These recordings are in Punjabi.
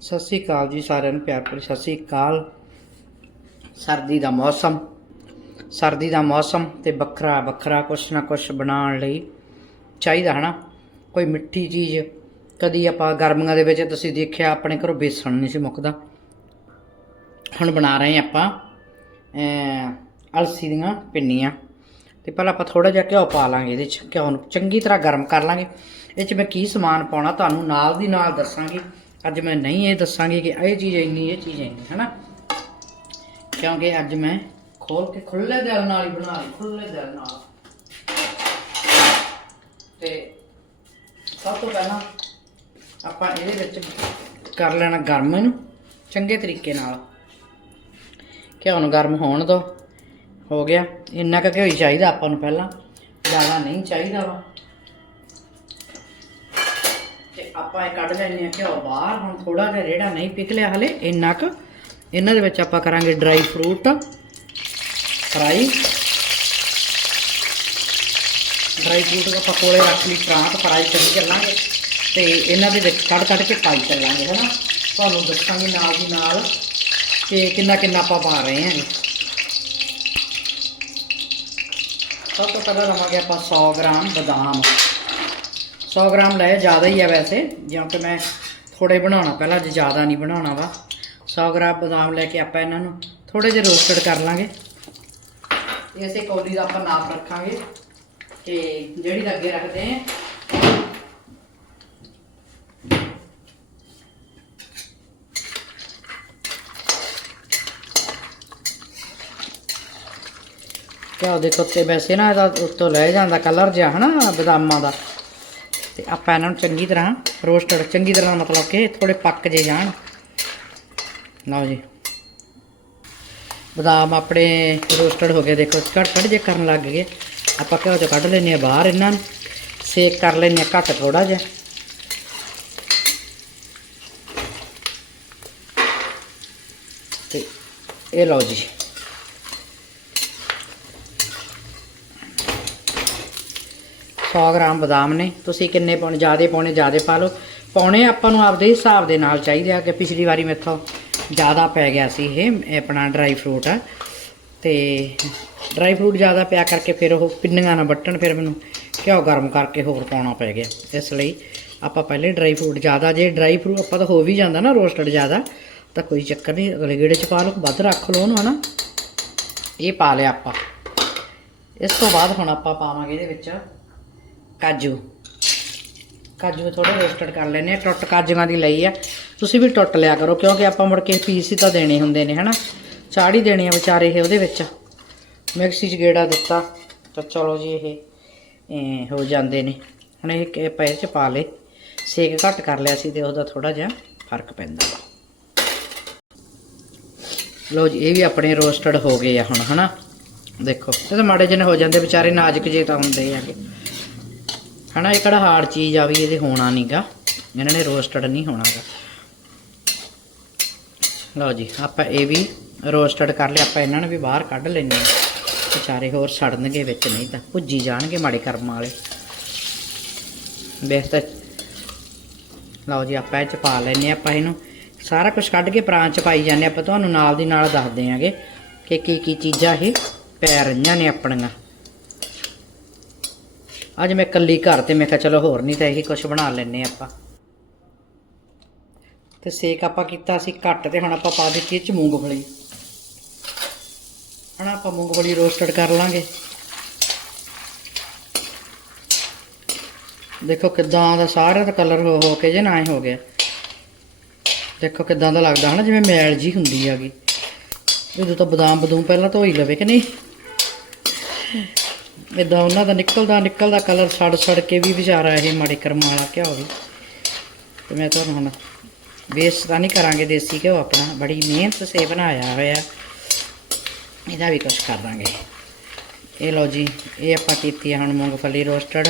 ਸਤਿ ਸ੍ਰੀ ਅਕਾਲ ਜੀ ਸਾਰਿਆਂ ਨੂੰ, ਪਿਆਰ ਭਰੀ ਸਤਿ ਸ੍ਰੀ ਅਕਾਲ। ਸਰਦੀ ਦਾ ਮੌਸਮ, ਸਰਦੀ ਦਾ ਮੌਸਮ ਤੇ ਵੱਖਰਾ ਵੱਖਰਾ ਕੁਛ ਨਾ ਕੁਛ ਬਣਾਉਣ ਲਈ ਚਾਹੀਦਾ ਹਨਾ। ਕੋਈ ਮਿੱਠੀ ਚੀਜ਼, ਕਦੀ ਆਪਾਂ ਗਰਮੀਆਂ ਦੇ ਵਿੱਚ ਤੁਸੀਂ ਦੇਖਿਆ, ਆਪਣੇ ਘਰੋਂ ਬੇਸਣ ਨਹੀਂ ਸੀ ਮੁੱਕਦਾ। ਹੁਣ ਬਣਾ ਰਹੇ ਆਪਾਂ ਅਲਸੀ ਦੀਆਂ ਪਿੰਨੀਆਂ। ਤੇ ਪਹਿਲਾਂ ਆਪਾਂ ਥੋੜਾ ਜਿਹਾ ਘਿਓ ਪਾ ਲਾਂਗੇ ਇਹਦੇ ਚ, ਘਿਓ ਨੂੰ ਚੰਗੀ ਤਰ੍ਹਾਂ ਗਰਮ ਕਰ ਲਾਂਗੇ। ਇਹ ਚ ਮੈਂ ਕੀ ਸਮਾਨ ਪਾਉਣਾ ਤੁਹਾਨੂੰ ਨਾਲ ਦੀ ਨਾਲ ਦੱਸਾਂਗੀ। ਅੱਜ ਮੈਂ ਨਹੀਂ ਇਹ ਦੱਸਾਂਗੀ ਕਿ ਇਹ ਚੀਜ਼ ਇੰਨੀ, ਇਹ ਚੀਜ਼ ਇੰਨੀ, ਹਨਾ? ਕਿਉਂਕਿ ਅੱਜ ਮੈਂ ਖੋਲ ਕੇ ਖੁੱਲੇ ਦਿਲ ਨਾਲ ਹੀ ਬਣਾ ਲਈ ਖੁੱਲੇ ਦਿਲ ਨਾਲ। ਤੇ ਸਭ ਤੋਂ ਪਹਿਲਾਂ ਆਪਾਂ ਇਹਦੇ ਵਿੱਚ ਕਰ ਲੈਣਾ ਗਰਮ ਇਹਨੂੰ, ਚੰਗੇ ਤਰੀਕੇ ਨਾਲ। ਘਿਓ ਨੂੰ ਗਰਮ ਹੋਣ ਦੋ, ਹੋ ਗਿਆ। ਇੰਨਾ ਕੁ ਘਿਓ ਚਾਹੀਦਾ ਆਪਾਂ ਨੂੰ ਪਹਿਲਾਂ, ਜ਼ਿਆਦਾ ਨਹੀਂ ਚਾਹੀਦਾ ਵਾ। ਆਪਾਂ ਇਹ ਕੱਢ ਲੈਣੇ ਆ ਘਿਓ ਬਾਹਰ, ਹੁਣ ਥੋੜਾ ਜਿਹਾ ਰੇੜਾ ਨਹੀਂ ਪਿਕਲਿਆ ਹਲੇ, ਇੰਨਾ ਕੁ। ਇਹਨਾਂ ਦੇ ਵਿੱਚ ਆਪਾਂ ਕਰਾਂਗੇ dry fruit fry dry fruit ਆਪਾਂ ਕੋਲੇ ਰੱਖ ਲਈ, ਪ੍ਰਾਂਤ ਫਰਾਈ ਕਰੀ ਚੱਲਾਂਗੇ। ਤੇ ਇਹਨਾਂ ਦੇ ਵਿੱਚ ਕੱਢ ਕੱਢ ਕੇ ਪਾਈ ਚੱਲਾਂਗੇ, ਹਨਾ। ਤੁਹਾਨੂੰ ਦੱਸਾਂਗੇ ਨਾਲ ਦੀ ਨਾਲ ਕਿ ਕਿੰਨਾ ਕਿੰਨਾ ਆਪਾਂ ਪਾ ਰਹੇ ਹਾਂ ਸਭ ਤੋਂ ਪਹਿਲਾਂ ਲਵਾਂਗੇ ਆਪਾਂ 100 ਗ੍ਰਾਮ ਬਦਾਮ। 100 ਗ੍ਰਾਮ ਲਏ ਜ਼ਿਆਦਾ ਹੀ ਆ ਵੈਸੇ, ਜਾਂ ਕਿ ਮੈਂ ਥੋੜੇ ਬਣਾਉਣਾ, ਪਹਿਲਾਂ ਜੇ ਜ਼ਿਆਦਾ ਨਹੀਂ ਬਣਾਉਣਾ ਵਾ। 100 ਗ੍ਰਾਮ ਬਦਾਮ ਲੈ ਕੇ ਆਪਾਂ ਇਹਨਾਂ ਨੂੰ ਥੋੜੇ ਜਿਹਾ ਰੋਸਟਡ ਕਰ ਲਾਂਗੇ। ਇਸੇ ਕੌਲੀ ਦਾ ਆਪਾਂ ਨਾਪ ਰੱਖਾਂਗੇ ਕਿ ਜਿਹੜੀ ਦਾ ਅੱਗੇ ਰੱਖਦੇ ਆ। ਕਿਆ ਦੇਖੋ ਤੇ ਵੈਸੇ ਨਾ ਇਹਦਾ ਉੱਤੋਂ ਲੈ ਜਾਂਦਾ ਕਲਰ ਜਿਹਾ, ਹਨਾ, ਬਦਾਮਾਂ ਦਾ। ਤੇ ਆਪਾਂ ਇਹਨਾਂ ਨੂੰ ਚੰਗੀ ਤਰ੍ਹਾਂ ਰੋਸਟਡ ਚੰਗੀ ਤਰ੍ਹਾਂ ਮਤਲਬ ਕਿ ਥੋੜੇ ਪੱਕ ਜੇ ਜਾਣ। ਲਓ ਜੀ। ਬਦਾਮ ਆਪਣੇ ਰੋਸਟਡ ਹੋ ਗਏ, ਦੇਖੋ ਕੜ ਕੜ ਜੇ ਕਰਨ ਲੱਗ ਗਏ। ਆਪਾਂ ਘਿਓ ਚੋਂ ਕੱਢ ਲੈਨੇ ਆ ਬਾਹਰ ਇਹਨਾਂ ਨੂੰ। ਸੇਕ ਕਰ ਲੈਨੇ ਆ ਘੱਟ ਥੋੜਾ ਜਿਹਾ। ਤੇ ਇਹ ਲਓ ਜੀ। ਸੌ ਗ੍ਰਾਮ ਬਦਾਮ ਨੇ। ਤੁਸੀਂ ਕਿੰਨੇ ਪਾਉਣੇ ਜ਼ਿਆਦੇ ਪਾਉਣੇ ਜ਼ਿਆਦੇ ਪਾ ਲਓ। ਪਾਉਣੇ ਆਪਾਂ ਨੂੰ ਆਪਦੇ ਹਿਸਾਬ ਦੇ ਨਾਲ ਚਾਹੀਦੇ ਆ ਕਿ ਪਿਛਲੀ ਵਾਰੀ ਮੇਥੋਂ ਜ਼ਿਆਦਾ ਪੈ ਗਿਆ ਸੀ ਇਹ ਇਹ ਆਪਣਾ ਡਰਾਈ ਫਰੂਟ ਆ। ਤੇ ਡਰਾਈ ਫਰੂਟ ਜ਼ਿਆਦਾ ਪਿਆ ਕਰਕੇ ਫਿਰ ਉਹ ਪਿੰਨੀਆਂ ਨਾ ਵੱਟਣ, ਫਿਰ ਮੈਨੂੰ ਘਿਓ ਗਰਮ ਕਰਕੇ ਹੋਰ ਪਾਉਣਾ ਪੈ ਗਿਆ। ਇਸ ਲਈ ਆਪਾਂ ਪਹਿਲੇ ਡਰਾਈ ਫਰੂਟ ਜ਼ਿਆਦਾ, ਜੇ ਡਰਾਈ ਫਰੂਟ ਆਪਾਂ ਤਾਂ ਹੋ ਵੀ ਜਾਂਦਾ ਨਾ ਰੋਸਟਡ ਜ਼ਿਆਦਾ, ਤਾਂ ਕੋਈ ਚੱਕਰ ਨਹੀਂ, ਅਗਲੇ ਗੇੜੇ ਚ ਪਾ ਲਓ, ਵੱਧ ਰੱਖ ਲਓ ਉਹਨੂੰ ਹਨਾ। ਇਹ ਪਾ ਲਿਆ ਆਪਾਂ। ਇਸ ਤੋਂ ਬਾਅਦ ਹੁਣ ਆਪਾਂ ਪਾਵਾਂਗੇ ਇਹਦੇ ਵਿੱਚ ਕਾਜੂ। ਕਾਜੂ ਥੋੜੇ ਰੋਸਟਡ ਕਰ ਲੈਨੇ ਆ ਟੁੱਟ ਕਾਜੂਆਂ ਦੀ ਲਈ ਆ। ਤੁਸੀਂ ਵੀ ਟੁੱਟ ਲਿਆ ਕਰੋ, ਕਿਉਂਕਿ ਆਪਾਂ ਮੁੜ ਕੇ ਪੀਸ ਹੀ ਤਾਂ ਦੇਣੇ ਹੁੰਦੇ ਨੇ, ਹਨਾ? ਚਾੜੀ ਦੇਣੇ ਆ ਵਿਚਾਰੇ ਇਹ ਉਹਦੇ ਵਿੱਚ। ਮਿਕਸੀ 'ਚ ਗੇੜਾ ਦਿੱਤਾ ਤਾਂ ਚਲੋ ਜੀ ਇਹ ਹੋ ਜਾਂਦੇ ਨੇ। ਹੁਣ ਇਹ ਕਿ ਪੈਰ 'ਚ ਪਾ ਲੇ ਸੇਕ ਘੱਟ ਕਰ ਲਿਆ ਸੀ ਤੇ ਉਹਦਾ ਥੋੜਾ ਜਿਹਾ ਫ਼ਰਕ ਪੈਂਦਾ। ਵਾ ਲੋ ਜੀ, ਇਹ ਵੀ ਆਪਣੇ ਰੋਸਟਡ ਹੋ ਗਏ ਆ ਹੁਣ, ਹਨਾ? ਦੇਖੋ, ਇਹ ਤਾਂ ਮਾੜੇ ਜਿਹੇ ਹੋ ਜਾਂਦੇ, ਵਿਚਾਰੇ ਨਾਜ਼ੁਕ ਜੇ ਤਾਂ ਹੁੰਦੇ ਆਗੇ ਹਨਾ, ਇਹ ਕਿਹੜਾ ਹਾਰਡ ਚੀਜ਼ ਆ ਵੀ ਇਹਦੇ ਹੋਣਾ ਨਹੀਂਗਾ ਇਹਨਾਂ ਨੇ ਰੋਸਟਡ ਨਹੀਂ ਹੋਣਾਗਾ। ਲਓ ਜੀ, ਆਪਾਂ ਇਹ ਵੀ ਰੋਸਟਡ ਕਰ ਲਿਆ, ਆਪਾਂ ਇਹਨਾਂ ਨੂੰ ਵੀ ਬਾਹਰ ਕੱਢ ਲੈਣੇ ਆ ਵਿਚਾਰੇ ਹੋਰ ਸੜਨਗੇ ਵਿੱਚ ਨਹੀਂ ਤਾਂ, ਭੁੱਜੀ ਜਾਣਗੇ ਮਾੜੇ ਕਰਮਾਂ ਵਾਲੇ। ਵੇਖ ਤਾਂ, ਲਓ ਜੀ, ਆਪਾਂ ਇਹ ਚ ਪਾ ਲੈਨੇ ਆਪਾਂ ਇਹਨੂੰ ਸਾਰਾ ਕੁਝ ਕੱਢ ਕੇ ਪ੍ਰਾਂਚ ਚ ਪਾਈ ਜਾਂਦੇ ਆਪਾਂ ਤੁਹਾਨੂੰ ਨਾਲ ਦੀ ਨਾਲ ਦੱਸਦੇ ਆਂਗੇ ਕਿ ਕੀ ਕੀ ਚੀਜ਼ਾਂ ਇਹ ਪੈ ਰਹੀਆਂ ਨੇ ਆਪਣੀਆਂ। ਅੱਜ ਮੈਂ ਇਕੱਲੀ ਘਰ ਤੇ ਮੈਂ ਕਿਹਾ ਚਲੋ ਹੋਰ ਨਹੀਂ ਤਾਂ ਇਹੀ ਕੁਝ ਬਣਾ ਲੈਨੇ ਆਪਾਂ। ਤੇ ਸੇਕ ਆਪਾਂ ਕੀਤਾ ਸੀ ਘੱਟ ਤੇ ਹੁਣ ਆਪਾਂ ਪਾ ਦਿੱਤੀ ਇਹ ਚ ਮੂੰਗਫਲੀ ਹੁਣ ਆਪਾਂ ਮੂੰਗਫਲੀ ਰੋਸਟਡ ਕਰ ਲਾਂਗੇ। ਦੇਖੋ ਕਿਦਾਂ ਦਾ ਸਾਰਾ ਦਾ ਕਲਰ ਹੋ ਹੋ ਕੇ ਜੇ ਨਾ ਹੋ ਗਿਆ। ਦੇਖੋ ਕਿਦਾਂ ਦਾ ਲੱਗਦਾ ਹਨਾ, ਜਿਵੇਂ ਮੈਲ ਜੀ ਹੁੰਦੀ ਹੈਗੀ। ਇਹਦੋਂ ਤਾਂ ਬਦਾਮ ਬਦੂਮ ਪਹਿਲਾਂ ਧੋਈ ਹੀ ਲਵੇ ਕਿ ਨਹੀਂ? ਇਦਾਂ ਉਹਨਾਂ ਦਾ ਨਿਕਲਦਾ ਨਿਕਲਦਾ ਕਲਰ ਸੜ ਸੜ ਕੇ ਵੀ ਵਿਚਾਰਾ ਇਹ ਮਾੜੇ ਕਰਮ ਵਾਲਾ ਘਿਓ ਵੀ ਤੇ ਮੈਂ ਤੁਹਾਨੂੰ ਹੁਣ ਵੇਸਟ ਤਾਂ ਨਹੀਂ ਕਰਾਂਗੇ ਦੇਸੀ ਘਿਓ ਆਪਣਾ, ਬੜੀ ਮਿਹਨਤ ਸੇ ਬਣਾਇਆ ਹੋਇਆ। ਇਹਦਾ ਵੀ ਕੁਝ ਕਰ ਦਾਂਗੇ। ਇਹ ਲਓ ਜੀ, ਇਹ ਆਪਾਂ ਕੀਤੀ ਹੁਣ ਮੂੰਗਫਲੀ ਰੋਸਟਡ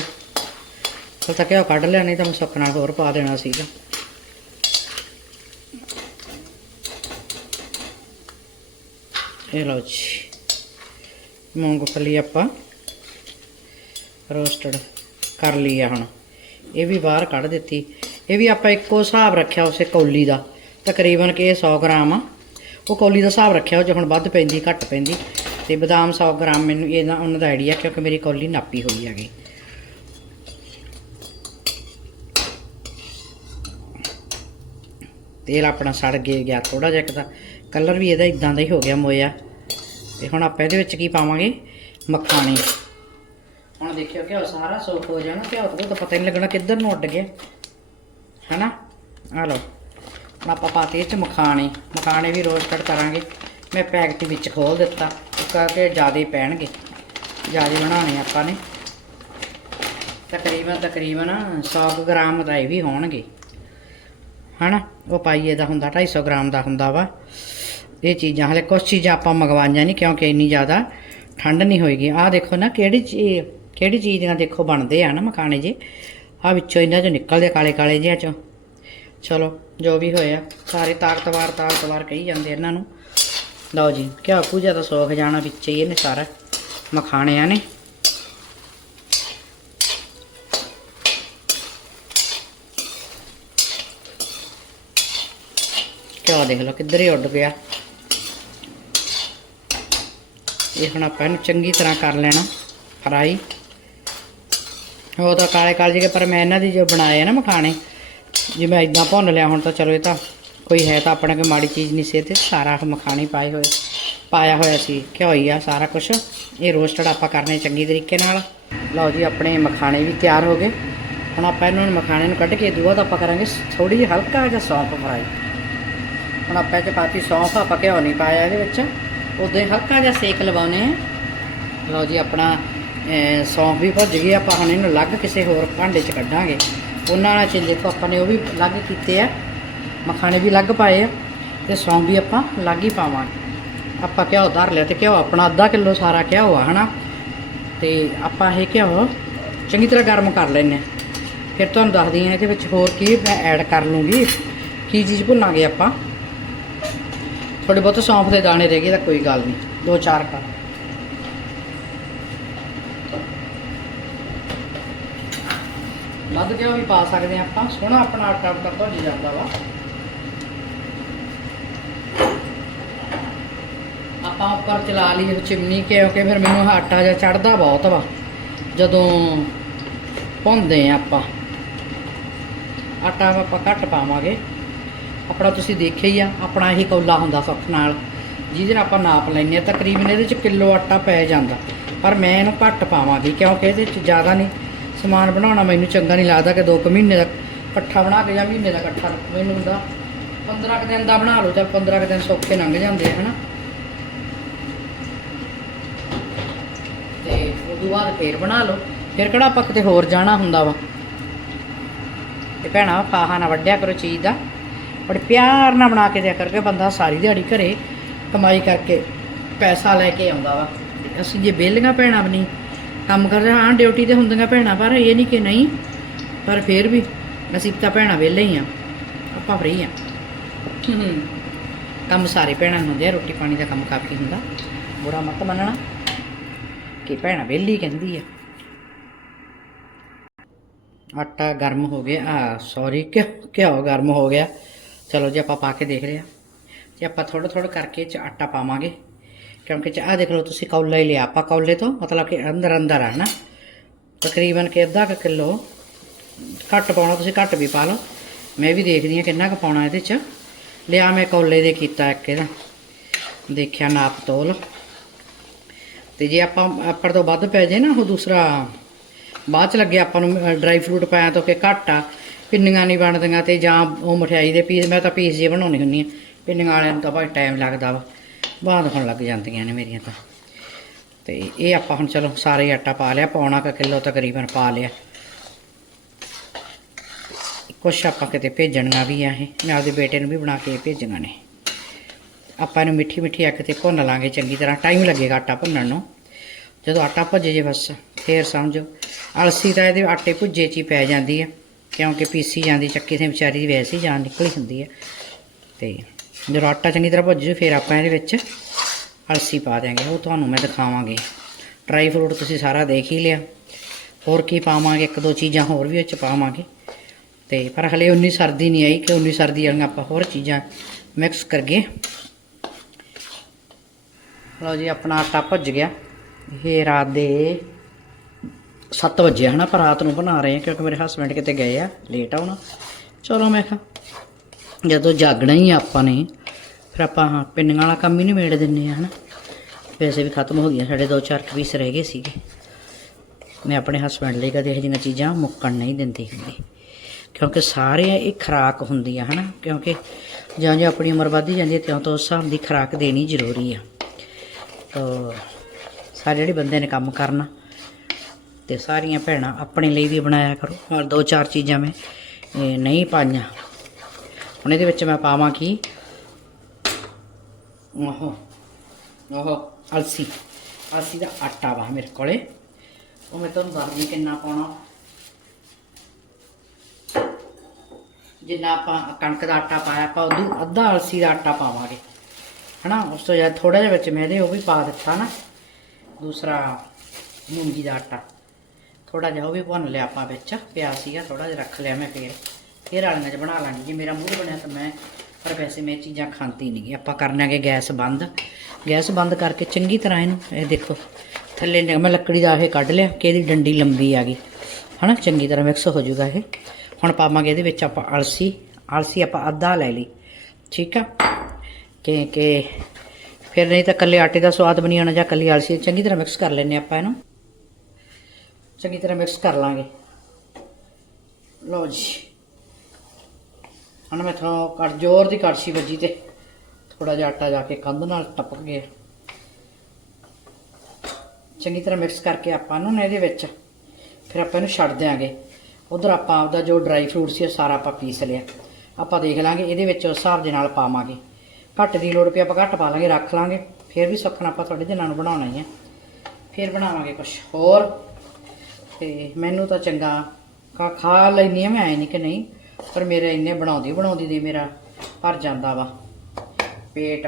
ਚਲ ਤਾਂ ਘਿਓ ਕੱਢ ਲਿਆ, ਨਹੀਂ ਤਾਂ ਮੈਂ ਸੁੱਕਣਾ ਹੋਰ ਪਾ ਦੇਣਾ ਸੀਗਾ। ਇਹ ਲਓ ਜੀ, ਮੂੰਗਫਲੀ ਆਪਾਂ ਰੋਸਟਡ ਕਰ ਲਈ ਆ ਹੁਣ। ਇਹ ਵੀ ਬਾਹਰ ਕੱਢ ਦਿੱਤੀ। ਇਹ ਵੀ ਆਪਾਂ ਇੱਕੋ ਹਿਸਾਬ ਰੱਖਿਆ ਉਸੇ ਕੌਲੀ ਦਾ। ਤਕਰੀਬਨ ਕਿ ਇਹ 100 ਗ੍ਰਾਮ ਆ। ਉਹ ਕੌਲੀ ਦਾ ਹਿਸਾਬ ਰੱਖਿਆ ਉਹ 'ਚ ਹੁਣ ਵੱਧ ਪੈਂਦੀ, ਘੱਟ ਪੈਂਦੀ। ਤੇ ਬਦਾਮ 100 ਗ੍ਰਾਮ ਮੈਨੂੰ ਇਹ ਨਾ ਉਹਨਾਂ ਦਾ ਆਈਡੀਆ ਕਿਉਂਕਿ ਮੇਰੀ ਕੌਲੀ ਨਾਪੀ ਹੋਈ ਹੈਗੀ। ਤੇਲ ਆਪਣਾ ਸੜ ਗਿਆ ਗਿਆ ਥੋੜਾ ਜਿਹਾ ਇੱਕ ਤਾਂ। ਕਲਰ ਵੀ ਇਹਦਾ ਇਦਾਂ ਦਾ ਹੀ ਹੋ ਗਿਆ ਮੋਇਆ। ਤੇ ਹੁਣ ਆਪਾਂ ਇਹਦੇ ਵਿੱਚ ਕੀ ਪਾਵਾਂਗੇ? ਮੱਖਾਣੀ। ਹੁਣ ਦੇਖਿਓ ਘਿਓ ਸਾਰਾ ਸੋਕ ਹੋ ਜਾਣਾ, ਘਿਓ ਉਹ ਤਾਂ ਪਤਾ ਨਹੀਂ ਲੱਗਣਾ ਕਿੱਧਰ ਨੂੰ ਉੱਡ ਗਿਆ। ਹਨਾ? ਆ ਲਓ, ਹੁਣ ਆਪਾਂ ਪਾਤੇ ਇਹ ਚ ਮਖਾਣੇ। ਮਖਾਣੇ ਵੀ ਰੋਸਟਡ ਕਰਾਂਗੇ। ਮੈਂ ਪੈਕਟ ਵਿੱਚ ਖੋਲ ਦਿੱਤਾ ਇਸ ਕਰਕੇ ਜ਼ਿਆਦਾ ਪੈਣਗੇ। ਜ਼ਿਆਦਾ ਬਣਾਉਣੇ ਆਪਾਂ ਨੇ। ਤਕਰੀਬਨ ਤਕਰੀਬਨ 100 ਗ੍ਰਾਮ ਦਾ ਇਹ ਵੀ ਹੋਣਗੇ। ਹਨਾ? ਉਹ ਪਾਈਏ ਦਾ ਹੁੰਦਾ 250 ਗ੍ਰਾਮ ਦਾ ਹੁੰਦਾ ਵਾ। ਇਹ ਚੀਜ਼ਾਂ, ਹਲੇ ਕੁਝ ਚੀਜ਼ਾਂ ਆਪਾਂ ਮੰਗਵਾਈਆਂ ਨਹੀਂ, ਕਿਉਂਕਿ ਇੰਨੀ ਜ਼ਿਆਦਾ ਠੰਡ ਨਹੀਂ ਹੋਏਗੀ। ਆਹ ਦੇਖੋ ਨਾ ਕਿਹੜੀ ਚੀਜ਼ ਕਿਹੜੀ ਚੀਜ਼ ਦੀਆਂ ਦੇਖੋ ਬਣਦੇ ਆ ਨਾ ਮਖਾਣੇ ਜੇ? ਆ ਵਿੱਚੋਂ ਇਹਨਾਂ ਚੋਂ ਨਿਕਲਦੇ ਕਾਲੇ ਕਾਲੇ ਜਿਹਾ ਚੋਂ। ਚਲੋ, ਜੋ ਵੀ ਹੋਇਆ, ਸਾਰੇ ਤਾਕਤਵਾਰ ਤਾਕਤਵਾਰ ਕਹੀ ਜਾਂਦੇ ਇਹਨਾਂ ਨੂੰ। ਲਓ ਜੀ ਘਿਓ ਪੂਜਾ ਦਾ ਸੋਖ ਜਾਣਾ ਵਿੱਚ ਹੀ ਇਹਨੇ ਸਾਰਾ ਮਖਾਣਿਆਂ ਨੇ। ਘਿਓ ਦੇਖ ਲਓ, ਕਿੱਧਰ ਹੀ ਉੱਡ ਗਿਆ ਇਹ ਹੁਣ ਆਪਾਂ ਇਹਨੂੰ ਚੰਗੀ ਤਰ੍ਹਾਂ ਕਰ ਲੈਣਾ, ਫਰਾਈ। ਉਹ ਤਾਂ ਕਾਲੇ ਕਾਲੇ ਜਿਹੇ, ਪਰ ਮੈਂ ਇਹਨਾਂ ਦੀ ਜੋ ਬਣਾਏ ਆ ਨਾ ਮਖਾਣੇ, ਜੇ ਮੈਂ ਇਦਾਂ ਭੁੰਨ ਲਿਆ ਹੁਣ ਤਾਂ ਚਲੋ ਇਹ ਤਾਂ ਕੋਈ ਹੈ ਤਾਂ ਆਪਣਾ ਕੋਈ ਮਾੜੀ ਚੀਜ਼ ਨਹੀਂ ਸੀ ਇਹ ਤੇ, ਸਾਰਾ ਮਖਾਣੇ ਪਾਏ ਹੋਏ, ਪਾਇਆ ਹੋਇਆ ਸੀ ਘਿਓ ਹੀ ਆ ਸਾਰਾ ਕੁਝ ਇਹ ਰੋਸਟਡ ਆਪਾਂ ਕਰਨੇ ਚੰਗੀ ਤਰੀਕੇ ਨਾਲ। ਲਓ ਜੀ, ਆਪਣੇ ਮਖਾਣੇ ਵੀ ਤਿਆਰ ਹੋ ਗਏ। ਹੁਣ ਆਪਾਂ ਇਹਨਾਂ ਨੂੰ ਮਖਾਣੇ ਨੂੰ ਕੱਢ ਕੇ ਦੂਆ ਤਾਂ ਆਪਾਂ ਕਰਾਂਗੇ ਥੋੜੀ ਜਿਹੀ ਹਲਕਾ ਜਿਹਾ ਸੌਂਫ ਫਰਾਈ। ਹੁਣ ਆਪਾਂ ਇਹ 'ਚ ਪਾਤੀ ਸੌਂਫ, ਆਪਾਂ ਘਿਓ ਨਹੀਂ ਪਾਇਆ ਇਹਦੇ ਵਿੱਚ। ਉਦੋਂ ਹੀ ਹਲਕਾ ਜਿਹਾ ਸੇਕ ਲਵਾਉਨੇ ਆ। ਲਓ ਜੀ, ਆਪਣਾ ਸੌਂਫ ਵੀ ਭੁੱਜ ਗਈ, ਆਪਾਂ ਹੁਣ ਇਹਨੂੰ ਅਲੱਗ ਕਿਸੇ ਹੋਰ ਭਾਂਡੇ 'ਚ ਕੱਢਾਂਗੇ। ਉਹਨਾਂ ਨਾਲ ਚ ਦੇਖੋ ਆਪਾਂ ਨੇ ਉਹ ਵੀ ਅਲੱਗ ਕੀਤੇ ਆ, ਮਖਾਣੇ ਵੀ ਅਲੱਗ ਪਾਏ ਆ, ਤੇ ਸੌਂਫ ਵੀ ਆਪਾਂ ਅਲੱਗ ਹੀ ਪਾਵਾਂਗੇ। ਆਪਾਂ ਘਿਓ ਧਰ ਲਿਆ ਤੇ ਘਿਓ ਆਪਣਾ ਅੱਧਾ ਕਿਲੋ ਸਾਰਾ ਘਿਓ ਆ, ਹਨਾ? ਤੇ ਆਪਾਂ ਇਹ ਘਿਓ ਚੰਗੀ ਤਰ੍ਹਾਂ ਗਰਮ ਕਰ ਲੈਨੇ ਆ ਫਿਰ ਤੁਹਾਨੂੰ ਦੱਸਦੀ ਹਾਂ ਇਹਦੇ ਵਿੱਚ ਹੋਰ ਕੀ ਮੈਂ ਐਡ ਕਰ ਲੂੰਗੀ, ਕੀ ਚੀਜ਼ ਭੁੰਨਾਂਗੇ ਆਪਾਂ। ਥੋੜੇ ਬਹੁਤ ਸੌਂਫ ਦੇ ਦਾਣੇ ਰਹਿ ਗਏ ਤਾਂ ਕੋਈ ਗੱਲ ਨਹੀਂ। ਦੋ ਚਾਰ ਕਰ ਵੱਧ ਗਿਆ, ਵੀ ਪਾ ਸਕਦੇ ਹਾਂ ਆਪਾਂ। ਸੋਹਣਾ ਆਪਣਾ ਆਟਾ ਆਟਾ ਭੁੱਜ ਜਾਂਦਾ ਵਾ। ਆਪਾਂ ਉੱਪਰ ਚਲਾ ਲਈ ਚਿਮਨੀ, ਕਿਉਂਕਿ ਫਿਰ ਮੈਨੂੰ ਆਟਾ ਜਿਹਾ ਚੜਦਾ ਬਹੁਤ ਵਾ। ਜਦੋਂ ਭੁੰਦੇ ਆ ਆਪਾਂ। ਆਟਾ ਆਪਾਂ ਘੱਟ ਪਾਵਾਂਗੇ। ਆਪਣਾ ਤੁਸੀਂ ਦੇਖਿਆ ਹੀ ਆ, ਆਪਣਾ ਇਹੀ ਕੌਲਾ ਹੁੰਦਾ ਸੁੱਖ ਨਾਲ। ਜਿਹਦੇ ਨਾਲ ਆਪਾਂ ਨਾਪ ਲੈਂਦੇ ਆ ਤਕਰੀਬਨ ਇਹਦੇ ਚ ਕਿਲੋ ਆਟਾ ਪੈ ਜਾਂਦਾ। ਪਰ ਮੈਂ ਇਹਨੂੰ ਘੱਟ ਪਾਵਾਂਗੀ, ਕਿਉਂਕਿ ਇਹਦੇ ਚ ਜ਼ਿਆਦਾ ਨਹੀਂ। ਸਮਾਨ ਬਣਾਉਣਾ ਮੈਨੂੰ ਚੰਗਾ ਨਹੀਂ ਲੱਗਦਾ ਕਿ 2 ਕੁ ਮਹੀਨੇ ਦਾ ਇਕੱਠਾ ਬਣਾ ਕੇ ਜਾਂ ਮਹੀਨੇ ਦਾ ਇਕੱਠਾ ਮੈਨੂੰ ਹੁੰਦਾ 15 ਕੁ ਦਿਨ ਦਾ ਬਣਾ ਲਓ ਚੱਲ 15 ਕੁ ਦਿਨ ਸੌਖੇ ਲੰਘ ਜਾਂਦੇ ਆ, ਹਨਾ? ਤੇ ਉਦੋਂ ਬਾਅਦ ਫੇਰ ਬਣਾ ਲਓ। ਫਿਰ ਕਿਹੜਾ ਆਪਾਂ ਕਿਤੇ ਹੋਰ ਜਾਣਾ ਹੁੰਦਾ ਵਾ? ਤੇ ਭੈਣਾ, ਫਾਹਾ ਨਾ ਵੱਢਿਆ ਕਰੋ ਚੀਜ਼ ਦਾ। ਬੜੇ ਪਿਆਰ ਨਾਲ ਬਣਾ ਕੇ ਦਿਆ ਕਰਕੇ ਬੰਦਾ ਸਾਰੀ ਦਿਹਾੜੀ ਘਰੇ ਕਮਾਈ ਕਰਕੇ ਪੈਸਾ ਲੈ ਕੇ ਆਉਂਦਾ ਵਾ। ਅਸੀਂ ਜੇ ਵਿਹਲੀਆਂ ਭੈਣਾਂ ਵੀ ਨਹੀਂ ਕੰਮ ਕਰਦੇ ਹਾਂ ਡਿਊਟੀ ਤੇ ਹੁੰਦੀਆਂ ਭੈਣਾਂ, ਪਰ ਇਹ ਨਹੀਂ ਕਿ ਨਹੀਂ, ਪਰ ਫਿਰ ਵੀ ਅਸੀਂ ਤਾਂ ਭੈਣਾਂ ਵਿਹਲੇ ਹੀ ਆ ਆਪਾਂ ਫਰੀ ਆ ਕੰਮ ਸਾਰੇ ਭੈਣਾਂ ਨੂੰ ਹੁੰਦੇ ਆ, ਰੋਟੀ ਪਾਣੀ ਦਾ ਕੰਮ ਕਾਫੀ ਹੁੰਦਾ, ਬੁਰਾ ਮਤ ਮੰਨਣਾ ਕਿ ਭੈਣਾਂ ਵਿਹਲੀ ਕਹਿੰਦੀ ਆ। ਆਟਾ ਗਰਮ ਹੋ ਗਿਆ, ਆ ਸੌਰੀ ਕਿ ਘਿਓ ਗਰਮ ਹੋ ਗਿਆ। ਚਲੋ ਜੀ, ਆਪਾਂ ਪਾ ਕੇ ਦੇਖ ਲਿਆ ਤੇ ਆਪਾਂ ਥੋੜਾ ਥੋੜਾ ਕਰਕੇ ਚ ਆਟਾ ਪਾਵਾਂਗੇ ਕਿਉਂਕਿ ਚ ਦੇਖ ਲਓ ਤੁਸੀਂ ਕੌਲਾ ਹੀ ਲਿਆ, ਆਪਾਂ ਕੌਲੇ ਤੋਂ ਮਤਲਬ ਕਿ ਅੰਦਰ ਅੰਦਰ ਆ ਨਾ ਤਕਰੀਬਨ ਕਿ ਅੱਧਾ ਕੁ ਕਿਲੋ ਘੱਟ ਪਾਉਣਾ, ਤੁਸੀਂ ਘੱਟ ਵੀ ਪਾ ਲਓ। ਮੈਂ ਵੀ ਦੇਖਦੀ ਹਾਂ ਕਿੰਨਾ ਕੁ ਪਾਉਣਾ ਇਹਦੇ ਚ। ਲਿਆ ਮੈਂ ਕੌਲੇ ਦੇ ਕੀਤਾ ਇੱਕ ਇਹਦਾ। ਦੇਖਿਆ ਨਾਪ ਤੋਲ। ਤੇ ਜੇ ਆਪਾਂ ਆਪਰ ਤੋਂ ਵੱਧ ਪੈ ਜੇ ਨਾ, ਉਹ ਦੂਸਰਾ ਬਾਅਦ ਚ ਲੱਗੇ ਆਪਾਂ ਨੂੰ ਡਰਾਈ ਫਰੂਟ ਪਾਇਆ ਤਾਂ ਕਿ ਘੱਟ ਆ। ਪਿੰਨੀਆਂ ਨਹੀਂ ਬਣਦੀਆਂ ਤੇ ਜਾਂ ਉਹ ਮਠਿਆਈ ਦੇ ਪੀਸ, ਮੈਂ ਤਾਂ ਪੀਸ ਜੇ ਬਣਾਉਣੀ ਹੁੰਦੀ ਆ ਪਿੰਨੀਆਂ ਵਾਲਿਆਂ ਨੂੰ ਤਾਂ ਭਾਈ ਟਾਈਮ ਲੱਗਦਾ ਵਾ। ਬਾਅਦ ਹੋਣ ਲੱਗ ਜਾਂਦੀਆਂ ਨੇ ਮੇਰੀਆਂ ਤਾਂ। ਤੇ ਇਹ ਆਪਾਂ ਹੁਣ ਚਲੋ ਸਾਰੇ ਆਟਾ ਪਾ ਲਿਆ, ਪੌਣਾ ਕੁ ਕਿਲੋ ਤਕਰੀਬਨ ਪਾ ਲਿਆ। ਕੁਛ ਆਪਾਂ ਕਿਤੇ ਭੇਜਣੀਆਂ ਵੀ ਆ ਇਹ, ਮੈਂ ਆਪਦੇ ਬੇਟੇ ਨੂੰ ਵੀ ਬਣਾ ਕੇ ਭੇਜੀਆਂ ਨੇ। ਆਪਾਂ ਇਹਨੂੰ ਮਿੱਠੀ ਮਿੱਠੀ ਅੱਗ ਤੇ ਭੁੰਨ ਲਾਂਗੇ ਚੰਗੀ ਤਰ੍ਹਾਂ, ਟਾਈਮ ਲੱਗੇਗਾ ਆਟਾ ਭੁੰਨਣ ਨੂੰ। ਜਦੋਂ ਆਟਾ ਭੁੱਜੇ ਜੇ ਬਸ, ਫੇਰ ਸਮਝੋ। ਅਲਸੀ ਤਾਂ ਇਹਦੇ ਆਟੇ ਭੁੱਜੇ 'ਚ ਹੀ ਪੈ ਜਾਂਦੀ ਆ, ਕਿਉਂਕਿ ਪੀਸੀ ਜਾਂਦੀ, ਚੱਕੀ ਤੇ ਵਿਚਾਰੀ ਦੀ ਵੈਸੇ ਹੀ ਜਾਨ ਨਿਕਲੀ ਹੁੰਦੀ ਆ। ਤੇ ਜਦੋਂ ਆਟਾ ਚੰਗੀ ਤਰ੍ਹਾਂ ਭੁੱਜ ਜੂ ਫਿਰ ਆਪਾਂ ਇਹਦੇ ਵਿੱਚ ਅਲਸੀ ਪਾ ਦਿਆਂਗੇ। ਉਹ ਤੁਹਾਨੂੰ ਮੈਂ ਦਿਖਾਵਾਂਗੀ। ਡਰਾਈ ਫਰੂਟ ਤੁਸੀਂ ਸਾਰਾ ਦੇਖ ਹੀ ਲਿਆ। ਹੋਰ ਕੀ ਪਾਵਾਂਗੇ? ਇੱਕ ਦੋ ਚੀਜ਼ਾਂ ਹੋਰ ਵੀ ਵਿੱਚ ਪਾਵਾਂਗੇ। ਤੇ ਪਰ ਹਲੇ ਉਨੀ ਸਰਦੀ ਨਹੀਂ ਆਈ ਕਿ ਉਨੀ ਸਰਦੀ ਵਾਲੀਆਂ ਆਪਾਂ ਹੋਰ ਚੀਜ਼ਾਂ ਮਿਕਸ ਕਰਗੇ ਲਓ ਜੀ, ਆਪਣਾ ਆਟਾ ਭੁੱਜ ਗਿਆ। ਇਹ ਰਾਤ ਦੇ 7 ਵਜੇ ਹਨਾ? ਪਰ ਰਾਤ ਨੂੰ ਬਣਾ ਰਹੇ ਹਾਂ, ਕਿਉਂਕਿ ਮੇਰੇ ਹਸਬੰਡ ਕਿਤੇ ਗਏ ਆ। ਲੇਟ ਆਉਣਾ ਚਲੋ ਮੈਂ ਕਿਹਾ ਜਦੋਂ ਜਾਗਣਾ ਹੀ ਆ ਆਪਾਂ ਨੇ, ਫਿਰ ਆਪਾਂ ਹਾਂ ਪਿੰਨੀਆਂ ਵਾਲਾ ਕੰਮ ਹੀ ਨਿਬੇੜ ਦਿੰਨੇ ਆ, ਹਨਾ। ਵੈਸੇ ਵੀ ਖਤਮ ਹੋ ਗਈਆਂ, ਸਾਡੇ ਦੋ ਚਾਰ ਕੁ ਪੀਸ ਰਹਿ ਗਏ ਸੀਗੇ। ਮੈਂ ਆਪਣੇ ਹਸਬੰਡ ਲਈ ਕਦੇ ਇਹੋ ਜਿਹੀਆਂ ਚੀਜ਼ਾਂ ਮੁੱਕਣ ਨਹੀਂ ਦਿੰਦੀ ਹੁੰਦੀ। ਕਿਉਂਕਿ ਸਾਰੇ ਇਹ ਖੁਰਾਕ ਹੁੰਦੀ ਆ, ਹਨਾ। ਕਿਉਂਕਿ ਜਿਉਂ ਜਿਉਂ ਆਪਣੀ ਉਮਰ ਵੱਧਦੀ ਜਾਂਦੀ ਹੈ ਤਿਉਂ ਤੋਂ ਉਸ ਹਿਸਾਬ ਦੀ ਖੁਰਾਕ ਦੇਣੀ ਜ਼ਰੂਰੀ ਆ। ਤੋ ਸਾਰੇ ਜਿਹੜੇ ਬੰਦੇ ਨੇ ਕੰਮ ਕਰਨਾ, ਤੇ ਸਾਰੀਆਂ ਭੈਣਾਂ ਆਪਣੇ ਲਈ ਵੀ ਬਣਾਇਆ ਕਰੋ। ਔਰ ਦੋ ਚਾਰ ਚੀਜ਼ਾਂ ਮੈਂ ਨਹੀਂ ਪਾਈਆਂ। ਹੁਣ ਇਹਦੇ ਵਿੱਚ ਮੈਂ ਪਾਵਾਂ ਕੀ? ਓਹੋ ਓਹੋ, ਅਲਸੀ। ਅਲਸੀ ਦਾ ਆਟਾ ਵਾ ਮੇਰੇ ਕੋਲੇ। ਉਹ ਮੈਂ ਤੁਹਾਨੂੰ ਦੱਸਦੀ ਕਿੰਨਾ ਪਾਉਣਾ। ਜਿੰਨਾ ਆਪਾਂ ਕਣਕ ਦਾ ਆਟਾ ਪਾਇਆ, ਆਪਾਂ ਉਦੋਂ ਅੱਧਾ ਅਲਸੀ ਦਾ ਆਟਾ ਪਾਵਾਂਗੇ। ਹਨਾ? ਉਸ ਤੋਂ ਜ਼ਿਆਦਾ ਥੋੜਾ ਜਿਹਾ ਵਿੱਚ ਮੈਦੇ ਉਹ ਵੀ ਪਾ ਦਿੱਤਾ ਨਾ। ਦੂਸਰਾ ਮੂੰਗੀ ਦਾ ਆਟਾ। ਥੋੜਾ ਜਿਹਾ ਉਹ ਵੀ ਭੁੰਨ ਲਿਆ ਆਪਾਂ ਵਿੱਚ। ਪਿਆ ਸੀਗਾ ਥੋੜਾ ਜਿਹਾ ਰੱਖ ਲਿਆ ਮੈਂ ਫੇਰ। ਫਿਰ ਵਾਲੀਆਂ ਚ ਬਣਾ ਲਾਂਗੀ। ਜੇ ਮੇਰਾ ਮੂੰਹ ਬਣਿਆ ਤਾਂ ਮੈਂ ਪਰ ਵੈਸੇ ਮੈਂ ਇਹ ਚੀਜ਼ਾਂ ਖਾਂਦੀ ਨਹੀਂ ਆਪਾਂ ਕਰਨਾਂਗੇ ਗੈਸ ਬੰਦ। ਗੈਸ ਬੰਦ ਕਰਕੇ ਚੰਗੀ ਤਰ੍ਹਾਂ ਇਹਨੂੰ ਇਹ ਦੇਖੋ, ਥੱਲੇ ਨੇ ਮੈਂ ਲੱਕੜੀ ਦਾ ਇਹ ਕੱਢ ਲਿਆ ਕਿ ਇਹਦੀ ਡੰਡੀ ਲੰਬੀ ਆ ਗਈ। ਹਨਾ? ਚੰਗੀ ਤਰ੍ਹਾਂ ਮਿਕਸ ਹੋ ਜਾਊਗਾ ਇਹ। ਹੁਣ ਪਾਵਾਂਗੇ ਇਹਦੇ ਵਿੱਚ ਆਪਾਂ ਅਲਸੀ। ਅਲਸੀ ਆਪਾਂ ਅੱਧਾ ਲੈ ਲਈ। ਠੀਕ ਆ? ਕਿ ਕਿ ਫਿਰ ਨਹੀਂ ਤਾਂ ਕੱਲੇ ਆਟੇ ਦਾ ਸਵਾਦ ਬਣੀ ਆਉਣਾ ਜਾਂ ਕੱਲੀ ਅਲਸੀ ਚੰਗੀ ਤਰ੍ਹਾਂ ਮਿਕਸ ਕਰ ਲੈਣੇ ਆਪਾਂ ਇਹਨੂੰ। ਚੰਗੀ ਤਰ੍ਹਾਂ ਮਿਕਸ ਕਰ ਲਾਂਗੇ। ਲਓ ਜੀ। ਹੁਣ ਮੈਂ ਥੋੜਾ ਕੜ ਜ਼ੋਰ ਦੀ ਕੜਛੀ ਵੱਜੀ ਤੇ। ਥੋੜਾ ਜਿਹਾ ਆਟਾ ਜਾ ਕੇ ਕੰਧ ਨਾਲ ਟਪਕ ਗਿਆ ਚੰਗੀ ਤਰ੍ਹਾਂ ਮਿਕਸ ਕਰਕੇ ਆਪਾਂ ਨੂੰ ਨਾ ਇਹਦੇ ਵਿੱਚ। ਫਿਰ ਆਪਾਂ ਇਹਨੂੰ ਛੱਡ ਦਿਆਂਗੇ। ਉਧਰ ਆਪਾਂ ਆਪਦਾ ਜੋ ਡਰਾਈ ਫਰੂਟ ਸੀ ਉਹ ਸਾਰਾ ਆਪਾਂ ਪੀਸ ਲਿਆ। ਆਪਾਂ ਦੇਖ ਲਾਂਗੇ ਇਹਦੇ ਵਿੱਚ ਉਸ ਹਿਸਾਬ ਦੇ ਨਾਲ ਪਾਵਾਂਗੇ। ਘੱਟ ਦੀ ਲੋੜ ਪਈ ਆਪਾਂ ਘੱਟ ਪਾ ਲਾਂਗੇ, ਰੱਖ ਲਾਂਗੇ। ਫਿਰ ਵੀ ਸੁੱਖਣਾ ਆਪਾਂ ਤੁਹਾਡੇ ਦਿਨਾਂ ਨੂੰ ਬਣਾਉਣਾ ਹੀ ਆ। ਫਿਰ ਬਣਾਵਾਂਗੇ ਕੁਝ ਹੋਰ। ਤੇ ਮੈਨੂੰ ਤਾਂ ਚੰਗਾ ਖਾ ਖਾ ਲੈਣੀ ਆ ਮੈਂ, ਐ ਨਹੀਂ ਕਿ ਨਹੀਂ। ਪਰ ਮੇਰੇ ਇੰਨੇ ਬਣਾਉਂਦੀ ਬਣਾਉਂਦੀ ਦੇ ਮੇਰਾ ਭਰ ਜਾਂਦਾ ਵਾ ਪੇਟ।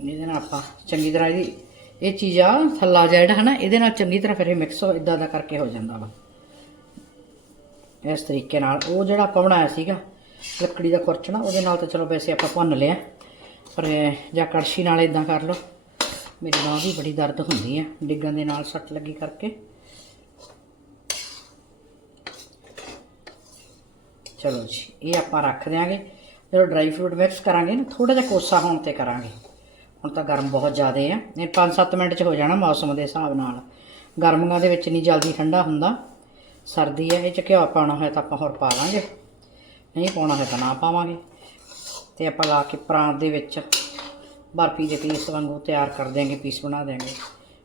ਇਹਦੇ ਨਾਲ ਆਪਾਂ ਚੰਗੀ ਤਰ੍ਹਾਂ ਇਹਦੀ, ਇਹ ਚੀਜ਼ ਆ, ਥੱਲਾ ਜਿਹਾ ਜਿਹੜਾ ਹਨਾ ਇਹਦੇ ਨਾਲ ਚੰਗੀ ਤਰ੍ਹਾਂ ਫਿਰ ਇਹ ਮਿਕਸ ਹੋ ਇਦਾਂ ਦਾ ਕਰਕੇ ਹੋ ਜਾਂਦਾ ਵਾ। ਇਸ ਤਰੀਕੇ ਨਾਲ, ਉਹ ਜਿਹੜਾ ਆਪਾਂ ਬਣਾਇਆ ਸੀਗਾ, ਲੱਕੜੀ ਦਾ ਖੁਰਚਣਾ ਉਹਦੇ ਨਾਲ ਤਾਂ ਚਲੋ ਵੈਸੇ ਆਪਾਂ ਭੁੰਨ ਲਿਆ। ਪਰ ਜਾਂ ਕੜਛੀ ਨਾਲ ਇਦਾਂ ਕਰ ਲਓ। ਮੇਰੀ ਬਾਂਹ ਵੀ ਬੜੀ ਦਰਦ ਹੁੰਦੀ ਆ, ਡਿੱਗਣ ਦੇ ਨਾਲ ਸੱਟ ਲੱਗੀ ਕਰਕੇ। ਚਲੋ ਜੀ, ਇਹ ਆਪਾਂ ਰੱਖ ਦਿਆਂਗੇ। ਜਦੋਂ ਡਰਾਈ ਫਰੂਟ ਮਿਕਸ ਕਰਾਂਗੇ ਨਾ ਥੋੜਾ ਜਿਹਾ ਕੋਸਾ ਹੋਣ ਤੇ ਕਰਾਂਗੇ। ਹੁਣ ਤਾਂ ਗਰਮ ਬਹੁਤ ਜ਼ਿਆਦਾ ਆ। ਇਹ 5-7 ਮਿੰਟ 'ਚ ਹੋ ਜਾਣਾ ਮੌਸਮ ਦੇ ਹਿਸਾਬ ਨਾਲ। ਗਰਮੀਆਂ ਦੇ ਵਿੱਚ ਨਹੀਂ ਜਲਦੀ ਠੰਡਾ ਹੁੰਦਾ। ਸਰਦੀ ਹੈ ਇਹ 'ਚ ਘਿਓ ਪਾਉਣਾ ਹੋਇਆ ਤਾਂ ਆਪਾਂ ਹੋਰ ਪਾ ਲਾਂਗੇ। ਨਹੀਂ ਪਾਉਣਾ ਹੋਇਆ ਤਾਂ ਨਾ ਪਾਵਾਂਗੇ। ਤੇ ਆਪਾਂ ਲਾ ਕੇ ਪ੍ਰਾਂਤ ਦੇ ਵਿੱਚ ਬਰਫੀ ਦੇ ਪੀਸ ਵਾਂਗੂ ਤਿਆਰ ਕਰ ਦਿਆਂਗੇ, ਪੀਸ ਬਣਾ ਦਿਆਂਗੇ।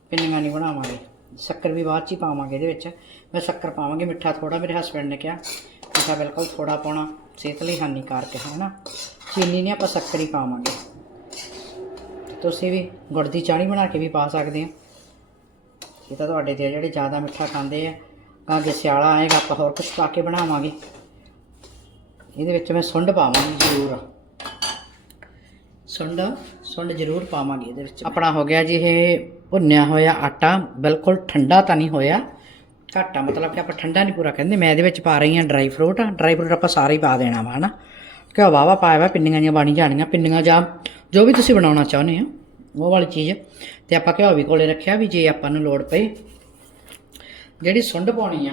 ਪਿੰਨੀਆਂ ਨਹੀਂ ਬਣਾਵਾਂਗੇ। ਸ਼ੱਕਰ ਵੀ ਬਾਅਦ ਚ ਹੀ ਪਾਵਾਂਗੇ ਇਹਦੇ ਵਿੱਚ। ਮੈਂ ਸ਼ੱਕਰ ਪਾਵਾਂਗੇ, ਮਿੱਠਾ ਥੋੜਾ ਮੇਰੇ ਹਸਬੰਡ ਨੇ ਕਿਹਾ। ਮਿੱਠਾ ਬਿਲਕੁਲ ਥੋੜਾ ਪਾਉਣਾ ਸਿਹਤ ਲਈ ਹਾਨੀਕਾਰਕ ਹੈ ਨਾ ਚੀਨੀ ਨਹੀਂ ਆਪਾਂ ਸ਼ੱਕਰ ਹੀ ਪਾਵਾਂਗੇ। ਤੁਸੀਂ ਵੀ ਗੁੜ ਦੀ ਚਾਣੀ ਬਣਾ ਕੇ ਵੀ ਪਾ ਸਕਦੇ ਆ। ਇਹ ਤਾਂ ਤੁਹਾਡੇ ਤੇ ਜਿਹੜੇ ਜ਼ਿਆਦਾ ਮਿੱਠਾ ਖਾਂਦੇ ਆ ਅੱਗੇ ਸਿਆਲਾ ਆਏਗਾ, ਆਪਾਂ ਹੋਰ ਕੁਝ ਪਾ ਕੇ ਬਣਾਵਾਂਗੇ। ਇਹਦੇ ਵਿੱਚ ਮੈਂ ਸੁੰਡ ਪਾਵਾਂਗੀ ਜ਼ਰੂਰ। ਸੁੰਡ ਸੁੰਡ ਜ਼ਰੂਰ ਪਾਵਾਂਗੇ ਇਹਦੇ ਵਿੱਚ। ਆਪਣਾ ਹੋ ਗਿਆ ਜੀ ਇਹ ਭੁੰਨਿਆ ਹੋਇਆ ਆਟਾ, ਬਿਲਕੁਲ ਠੰਡਾ ਤਾਂ ਨਹੀਂ ਹੋਇਆ। ਘਾਟਾ ਮਤਲਬ ਕਿ ਆਪਾਂ ਠੰਡਾ ਨਹੀਂ ਪੂਰਾ ਕਹਿੰਦੇ, ਮੈਂ ਇਹਦੇ ਵਿੱਚ ਪਾ ਰਹੀ ਹਾਂ ਡਰਾਈ ਫਰੂਟ ਡਰਾਈ ਫਰੂਟ ਆਪਾਂ ਸਾਰੇ ਹੀ ਪਾ ਦੇਣਾ ਵਾ, ਹਨਾ। ਘਿਓ ਵਾਵਾ ਪਾਇਆ ਵਾ, ਪਿੰਨੀਆਂ ਦੀਆਂ ਬਣ ਜਾਣੀਆਂ, ਪਿੰਨੀਆਂ ਜਾਂ ਜੋ ਵੀ ਤੁਸੀਂ ਬਣਾਉਣਾ ਚਾਹੁੰਦੇ ਹੋ, ਉਹ ਵਾਲੀ ਚੀਜ਼। ਤੇ ਆਪਾਂ ਘਿਓ ਵੀ ਕੋਲੇ ਰੱਖਿਆ ਵੀ ਜੇ ਆਪਾਂ ਨੂੰ ਲੋੜ ਪਈ, ਜਿਹੜੀ ਸੁੰਡ ਪਾਉਣੀ ਆ,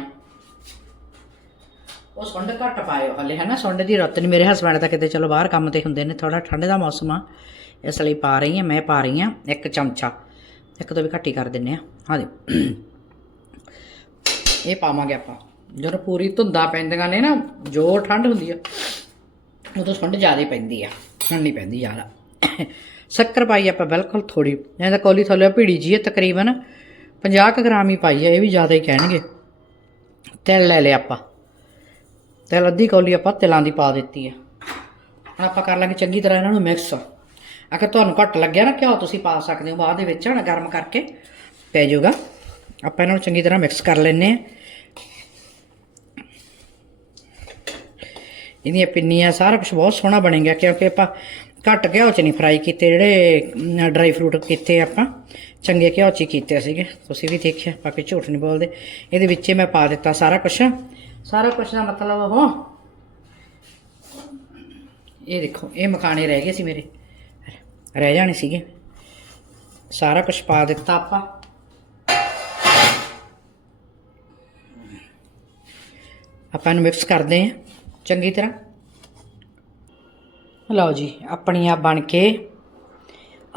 ਉਹ ਸੁੰਡ ਘੱਟ ਪਾਇਓ ਹਲੇ, ਹਨਾ। ਸੁੰਡ ਦੀ ਰੁੱਤ ਨਹੀਂ ਮੇਰੇ ਹਸਬੰਡ ਤਾਂ ਕਿਤੇ ਚਲੋ ਬਾਹਰ ਕੰਮ ਤੇ ਹੁੰਦੇ ਨੇ ਥੋੜਾ ਠੰਡ ਦਾ ਮੌਸਮ ਆ, ਇਸ ਲਈ ਪਾ ਰਹੀ ਹਾਂ, ਮੈਂ ਪਾ ਰਹੀ ਹਾਂ ਇੱਕ ਚਮਚਾ। ਇੱਕ ਤੋਂ ਵੀ ਘੱਟ ਹੀ ਕਰ ਦਿੰਨੇ ਆ ਹਾਂ ਦੇ ਇਹ ਪਾਵਾਂਗੇ ਆਪਾਂ। ਜਦੋਂ ਪੂਰੀ ਧੁੰਦਾ ਪੈਂਦੀਆਂ ਨੇ ਨਾ ਜੋ ਠੰਡ ਹੁੰਦੀ ਆ, ਉਦੋਂ ਠੰਡ ਜ਼ਿਆਦਾ ਪੈਂਦੀ ਆ ਹੁਣ ਨਹੀਂ ਪੈਂਦੀ ਜ਼ਿਆਦਾ। ਸ਼ੱਕਰ ਪਾਈ ਆਪਾਂ ਬਿਲਕੁਲ ਥੋੜੀ ਇਹ ਤਾਂ ਕੋਲੀ ਥੱਲੇ ਭੀੜੀ ਜੀ ਹੈ ਤਕਰੀਬਨ 50 ਕੁ ਗ੍ਰਾਮ ਹੀ ਪਾਈ ਆ, ਇਹ ਵੀ ਜ਼ਿਆਦਾ ਹੀ ਕਹਿਣਗੇ। ਤਿਲ ਲੈ ਲਿਆ ਆਪਾਂ। ਤਿਲ ਅੱਧੀ ਕੌਲੀ ਆਪਾਂ ਤਿਲਾਂ ਦੀ ਪਾ ਦਿੱਤੀ ਆ। ਹੁਣ ਆਪਾਂ ਕਰ ਲਾਂਗੇ ਚੰਗੀ ਤਰ੍ਹਾਂ ਇਹਨਾਂ ਨੂੰ ਮਿਕਸ ਅਗਰ ਤੁਹਾਨੂੰ ਘੱਟ ਲੱਗਿਆ ਨਾ ਘਿਓ, ਤੁਸੀਂ ਪਾ ਸਕਦੇ ਹੋ ਬਾਅਦ ਦੇ ਵਿੱਚ, ਹਣਾ ਗਰਮ ਕਰਕੇ ਪੈ ਜਾਊਗਾ। ਆਪਾਂ ਇਹਨਾਂ ਨੂੰ ਚੰਗੀ ਤਰ੍ਹਾਂ ਮਿਕਸ ਕਰ ਲੈਨੇ ਆ ਇਹਦੀਆਂ ਪਿੰਨੀਆਂ ਸਾਰਾ ਕੁਝ ਬਹੁਤ ਸੋਹਣਾ ਬਣੇਗਾ ਕਿਉਂਕਿ ਆਪਾਂ ਘੱਟ ਘਿਓ ਚ ਨਹੀਂ ਫਰਾਈ ਕੀਤੇ ਜਿਹੜੇ ਡਰਾਈ ਫਰੂਟ ਕੀਤੇ ਆਪਾਂ। ਚੰਗੇ ਘਿਓ 'ਚ ਹੀ ਕੀਤੇ ਸੀਗੇ। ਤੁਸੀਂ ਵੀ ਦੇਖਿਆ, ਬਾਕੀ ਝੂਠ ਨਹੀਂ ਬੋਲਦੇ। ਇਹਦੇ ਵਿੱਚ ਮੈਂ ਪਾ ਦਿੱਤਾ ਸਾਰਾ ਕੁਝ ਸਾਰਾ ਕੁਝ ਦਾ ਮਤਲਬ ਉਹ, ਇਹ ਦੇਖੋ, ਇਹ ਮਖਾਣੇ ਰਹਿ ਗਏ ਸੀ ਮੇਰੇ। ਰਹਿ ਜਾਣੇ ਸੀਗੇ। ਸਾਰਾ ਕੁਝ ਪਾ ਦਿੱਤਾ ਆਪਾਂ। ਆਪਾਂ ਨੂੰ ਮਿਕਸ ਕਰਦੇ ਹਾਂ। ਚੰਗੀ ਤਰ੍ਹਾਂ। ਲਓ ਜੀ ਆਪਣੀ ਆਪਣੀਆਂ ਬਣ ਕੇ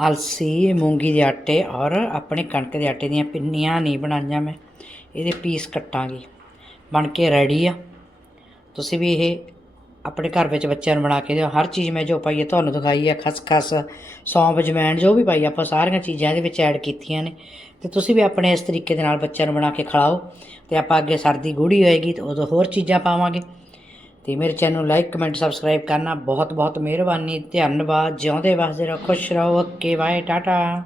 ਅਲਸੀ, ਮੂੰਗੀ ਦੇ ਆਟੇ ਔਰ ਆਪਣੇ ਕਣਕ ਦੇ ਆਟੇ ਦੀਆਂ ਪਿੰਨੀਆਂ ਨਹੀਂ ਬਣਾਈਆਂ ਮੈਂ। ਇਹਦੇ ਪੀਸ ਕੱਟਾਂਗੀ। ਬਣ ਕੇ ਰੈਡੀ ਆ। ਤੁਸੀਂ ਵੀ ਇਹ ਆਪਣੇ ਘਰ ਵਿੱਚ ਬੱਚਿਆਂ ਨੂੰ ਬਣਾ ਕੇ ਦਿਓ। ਹਰ ਚੀਜ਼ ਮੈਂ ਜੋ ਪਾਈ ਹੈ ਤੁਹਾਨੂੰ ਦਿਖਾਈ ਹੈ ਖਸਖਸ, ਸੌਂਫ ਜਮੈਣ ਜੋ ਵੀ ਪਾਈ ਆਪਾਂ ਸਾਰੀਆਂ ਚੀਜ਼ਾਂ ਇਹਦੇ ਵਿੱਚ ਐਡ ਕੀਤੀਆਂ ਨੇ। ਤੇ ਤੁਸੀਂ ਵੀ ਆਪਣੇ ਇਸ ਤਰੀਕੇ ਦੇ ਨਾਲ ਬੱਚਿਆਂ ਨੂੰ ਬਣਾ ਕੇ ਖਿਲਾਓ। ਤੇ ਆਪਾਂ ਅੱਗੇ ਸਰਦੀ ਗੂੜੀ ਹੋਏਗੀ ਤੇ ਉਦੋਂ ਹੋਰ ਚੀਜ਼ਾਂ ਪਾਵਾਂਗੇ। ਤੇ ਮੇਰੇ ਚੈਨਲ ਨੂੰ ਲਾਈਕ ਕਮੈਂਟ ਸਬਸਕ੍ਰਾਈਬ ਕਰਨਾ ਬਹੁਤ ਬਹੁਤ ਮਿਹਰਬਾਨੀ। ਧੰਨਵਾਦ, ਜਿਉਂਦੇ ਵਸਦੇ ਰਹੋ, ਖੁਸ਼ ਰਹੋ। Okay bye Tata.